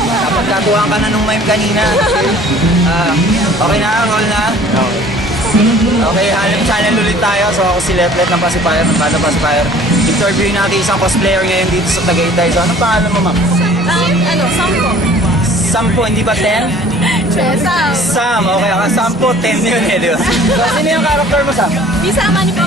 Napagkatuhan ka na nung mime kanina. Okay na, roll na. Okay, Hanep Channel ulit tayo. So ako si Letlet ng Pacifier, ng Banda Pacifier. Interviewin natin isang cosplayer ngayon dito sa Tagaytay. So anong pangalan mo, ma'am? Sampo. Sampo, hindi ba 10? Sam. Sam, okay. Sampo, 10 yun eh, di ba? So sino yung character mo, Sam? Isama ni Pop.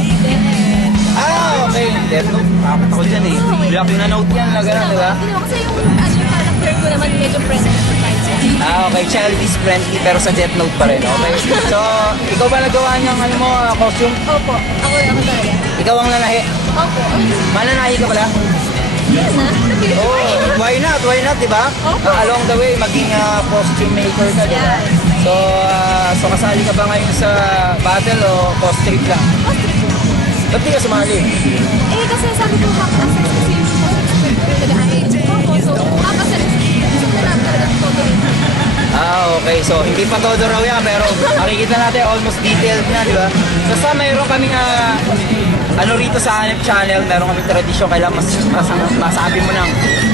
Okay. Death Note. Kakot ako dyan eh. Black yung na-note yan na gano'n, di ba? Kasi yung character ko naman medyo present sa fight. Okay. Child is friendly pero sa Death Note pa rin, okay? So, ikaw ba nagawa niyang costume? Opo. Ako talaga. Ikaw ang lalahi. Opo. Mananahi ka pala? Yan na. Oh, why not, di ba? Along the way, maging costume maker ka, di ba? So kasali ka ba ngayon sa battle o costrip lang? Ba't di ka sumali? Kasi sabi ko kasi yung so kasi gusto na lang talaga photo Okay. So, hindi pa todo raw yan, pero makikita natin almost detailed na, di ba? So, mayroon kaming rito sa Hanep Channel, meron kaming tradisyon. Kailangan masabi mo ng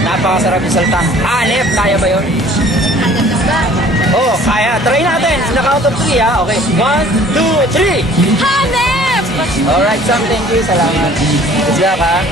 napakasarap yung salta. Hanep, kaya ba yun? Hanep lang ba? Oo, kaya. Try natin. Na count of 3, ha? Okay. 1, 2, 3! Hanep! Alright, Sam. Thank you. Salamat. Good luck, ha?